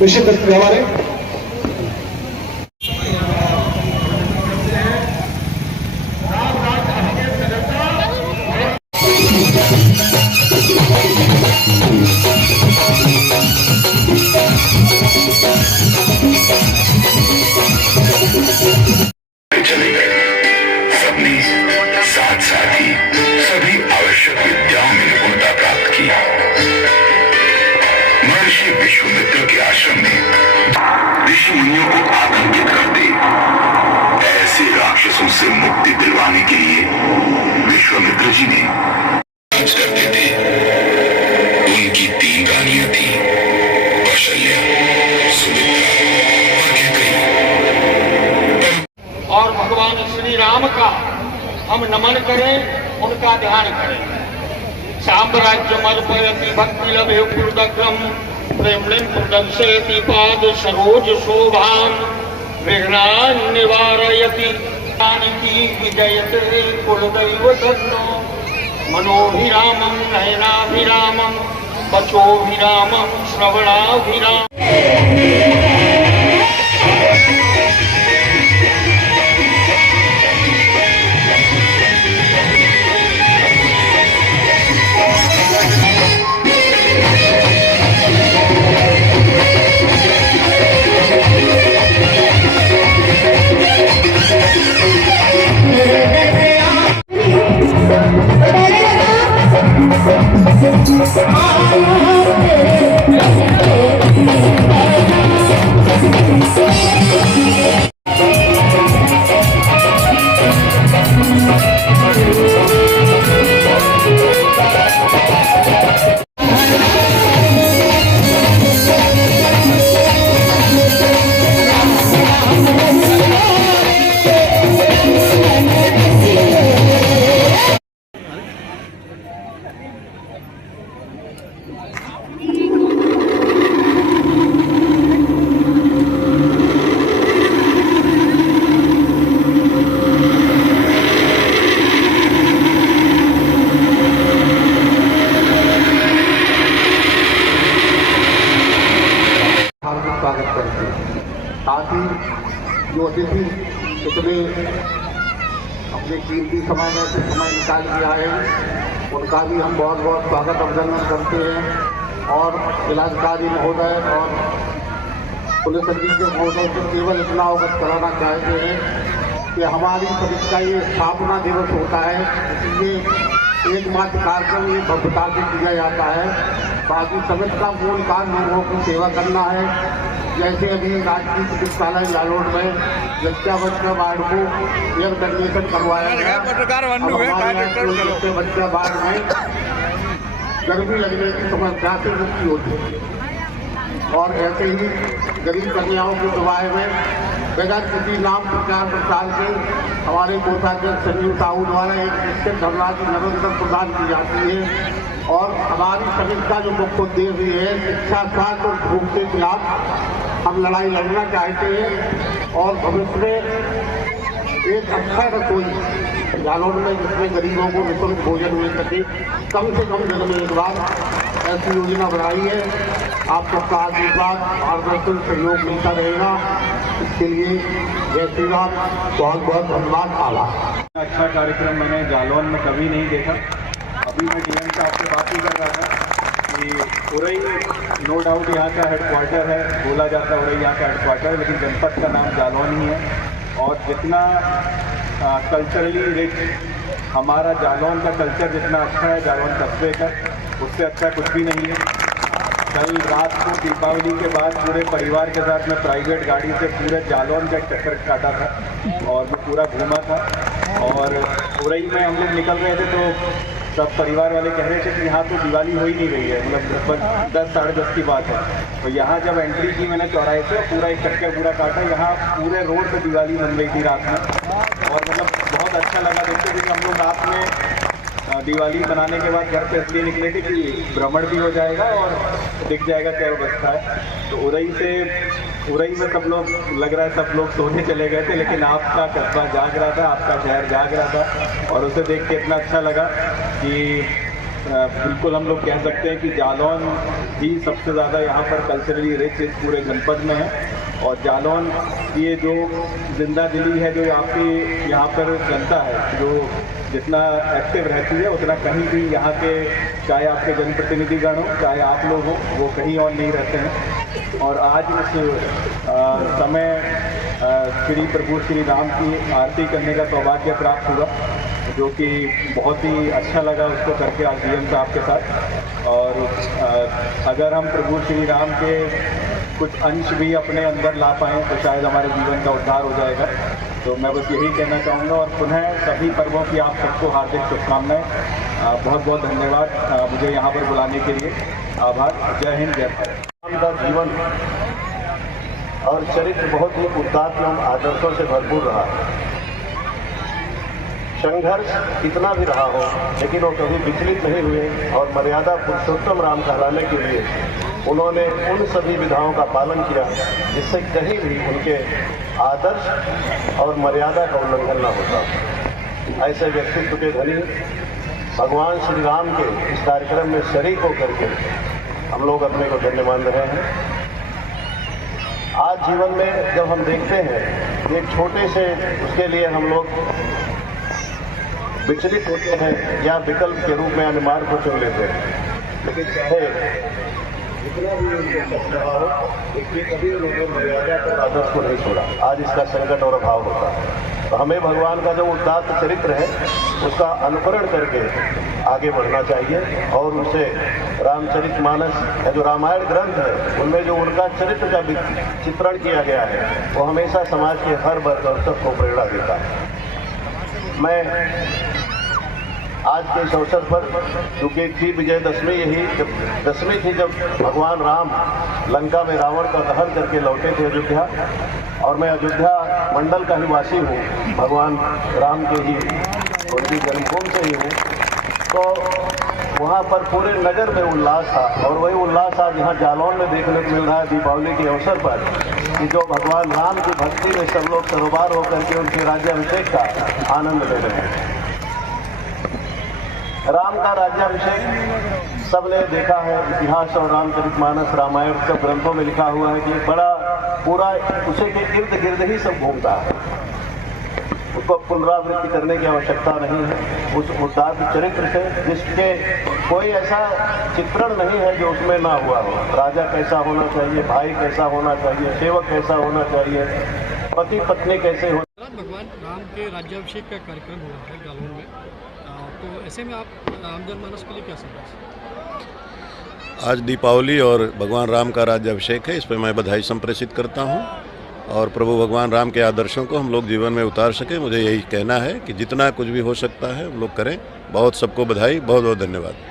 निश्चित हमारे चले गए। सबने साथ साथ ही सभी आवश्यक विद्याओं में निपुणता प्राप्त की। महर्षि विश्वामित्र के आश्रम में ऋषि मुनियों को आतंकित करते ऐसे राक्षसों से मुक्ति दिलवाने के लिए विश्वामित्र जी ने करते थे। उनकी 3 रानियां थी, कौशल्या, सुमित्रा और कैकेयी। और भगवान श्री राम का हम नमन करें, उनका ध्यान करें। साम्राज्यमर्पयति भक्ति लभे पुरदक्रम प्रेमणिं प्रदर्शयति पाद सरोज शोभान विघ्नान् निवारयति जानकी विजयते कुलदैव धन्यो मनोभिरामं नयनाभिरामं वचोभिरामं श्रवणाभिरामम्। स्वागत करते हैं। साथ ही जो अतिथि इतने अपने कीमती समय में से समय निकाल के आए हैं, उनका भी हम बहुत बहुत स्वागत अभिनंदन करते हैं। और जिलाधिकारी महोदय और पुलिस अधीक्षक महोदय से केवल इतना अवगत कराना चाहते हैं कि हमारी समिति का ये स्थापना दिवस होता है, इसलिए एकमात्र कार्यक्रम ये भव्यता से किया जाता है। बाकी समिति का मूल कार्य लोगों की सेवा करना है। जैसे अभी राजकीय चिकित्सालय जालोर में बच्चा वार्ड को एयर कंडीशन करवाया गया। बच्चा वार्ड में गर्मी लगने की समस्या से मुक्ति होती है। और ऐसे ही गरीब कन्याओं के विवाह में बगैर किसी नाम प्रचार प्रसार के हमारे कोषाध्यक्ष संजीव साहू द्वारा एक निश्चित धनराशि निरंतर प्रदान की जाती है। और हमारी समिति का जो मुख्य उद्देश्य है, शिक्षा, स्वास्थ्य और भूख के खिलाफ हम लड़ाई लड़ना चाहते हैं। और भविष्य में एक अच्छा रसोई जालोर में जिसमें गरीबों को निःशुल्क भोजन मिल सके, कम से कम दिन में एक बार ऐसी योजना बनाई है। आप सबका आशीर्वाद मार्गदर्शन सहयोग मिलता रहेगा, इसके लिए जय श्री राम। बहुत बहुत धन्यवाद। आला अच्छा कार्यक्रम मैंने जालौन में कभी नहीं देखा। अभी मैं डीएम साहब से बात ही कर रहा था कि उरई नो डाउट यहाँ का हेडक्वार्टर है, बोला जाता है उरई यहाँ का हेडक्वार्टर है, लेकिन जनपद का नाम जालौन ही है। और जितना कल्चरली रिच हमारा जालौन का कल्चर जितना अच्छा है जालौन कस्बे का, उससे अच्छा कुछ भी नहीं है। कल रात को दीपावली के बाद पूरे परिवार के साथ मैं प्राइवेट गाड़ी से पूरे जालौन का चक्कर काटा था और मैं पूरा घूमा था। और उरई में हम लोग निकल रहे थे तो सब परिवार वाले कह रहे थे कि यहाँ तो दिवाली हो ही नहीं रही है, मतलब लगभग 10 साढ़े 10 की बात है। तो यहाँ जब एंट्री की मैंने चौराहे से पूरा एक चक्कर पूरा काटा, यहाँ पूरे रोड पे दिवाली बन रही थी रात में। और मतलब बहुत अच्छा लगा देखते थे कि हम लोग रात में दिवाली बनाने के बाद घर पे इसलिए निकले थे कि भ्रमण भी हो जाएगा और दिख जाएगा क्या अवस्था है। तो उरई में सब लोग लग रहा है सब लोग सोने चले गए थे, लेकिन आपका कस्बा जाग रहा था, आपका शहर जाग रहा था। और उसे देख के इतना अच्छा लगा कि बिल्कुल हम लोग कह सकते हैं कि जालौन ही सबसे ज़्यादा यहाँ पर कल्चरली रिच इस पूरे जनपद में है। और जालौन की ये जो जिंदा दिली है, जो आपकी यहाँ पर जनता है, जो जितना एक्टिव रहती है उतना कहीं भी यहाँ के, चाहे आपके जनप्रतिनिधिगण हो, चाहे आप लोग हो, वो कहीं और नहीं रहते हैं। और आज इस समय श्री प्रभु श्री राम की आरती करने का सौभाग्य प्राप्त हुआ, जो कि बहुत ही अच्छा लगा उसको करके आज डीएम साहब के साथ। और अगर हम प्रभु श्री राम के कुछ अंश भी अपने अंदर ला पाएँ तो शायद हमारे जीवन का उद्धार हो जाएगा। तो मैं बस यही कहना चाहूँगा और पुनः सभी पर्वों की आप सबको हार्दिक शुभकामनाएं। बहुत बहुत धन्यवाद मुझे यहाँ पर बुलाने के लिए। आभार। जय हिंद, जय भारत। राम का जीवन और चरित्र बहुत ही उदात्त एवं आदर्शों से भरपूर रहा। संघर्ष कितना भी रहा हो, लेकिन वो कभी विचलित नहीं हुए और मर्यादा पुरुषोत्तम राम कहलाने के लिए उन्होंने उन सभी विधाओं का पालन किया जिससे कहीं भी उनके आदर्श और मर्यादा का उल्लंघन न होता। ऐसे व्यक्तित्व के धनी भगवान श्री राम के इस कार्यक्रम में शरीक होकर के हम लोग अपने को धन्य मान रहे हैं। आज जीवन में जब हम देखते हैं एक छोटे से उसके लिए हम लोग विचलित होते हैं या विकल्प के रूप में अन्य मार्ग को चुन लेते हैं, लेकिन चाहे जितना भी उनको कष्ट रहा हो, लेकिन कभी उन्होंने मर्यादा और आदर्श को नहीं छोड़ा। आज इसका संकट और अभाव होता है। तो हमें भगवान का जो उदात्त चरित्र है उसका अनुकरण करके आगे बढ़ना चाहिए और उनसे रामचरितमानस जो रामायण ग्रंथ है उनमें जो उनका चरित्र का चित्रण किया गया है वो हमेशा समाज के हर वर्ग और सबको प्रेरणा देता है। मैं आज के इस अवसर पर, क्योंकि थी विजयदशमी, यही दशमी थी जब भगवान राम लंका में रावण का दहन करके लौटे थे अयोध्या, और मैं अयोध्या मंडल का ही वासी हूँ, भगवान राम के ही उनकी जन्मभूमि से ही हूँ। तो वहाँ पर पूरे नगर में उल्लास था और वही उल्लास आज यहाँ जालौन में देखने को मिल रहा है दीपावली के अवसर पर, कि जो भगवान राम की भक्ति में सब लोग सरोबार होकर के उनके राज्याभिषेक का आनंद ले रहे हैं। राम का राज्याभिषेक सबने देखा है, इतिहास और रामचरितमानस रामायण सब ग्रंथों में लिखा हुआ है कि बड़ा पूरा उसे के इर्द गिर्द ही सब घूमता है, उसको पुनरावृत्ति करने की आवश्यकता नहीं है। उस उदात्त चरित्र से जिसके कोई ऐसा चित्रण नहीं है जो उसमें ना हुआ हो। राजा कैसा होना चाहिए, भाई कैसा होना चाहिए, सेवक कैसा होना चाहिए, पति पत्नी कैसे हो। भगवान राम के राज्याभिषेक का कार्यक्रम हुआ है जालौन में, तो ऐसे में आप आम जनमानस के लिए क्या संदेश? आज दीपावली और भगवान राम का राज्याभिषेक है, इस पर मैं बधाई संप्रेषित करता हूं और प्रभु भगवान राम के आदर्शों को हम लोग जीवन में उतार सकें। मुझे यही कहना है कि जितना कुछ भी हो सकता है हम लोग करें। बहुत सबको बधाई, बहुत बहुत धन्यवाद।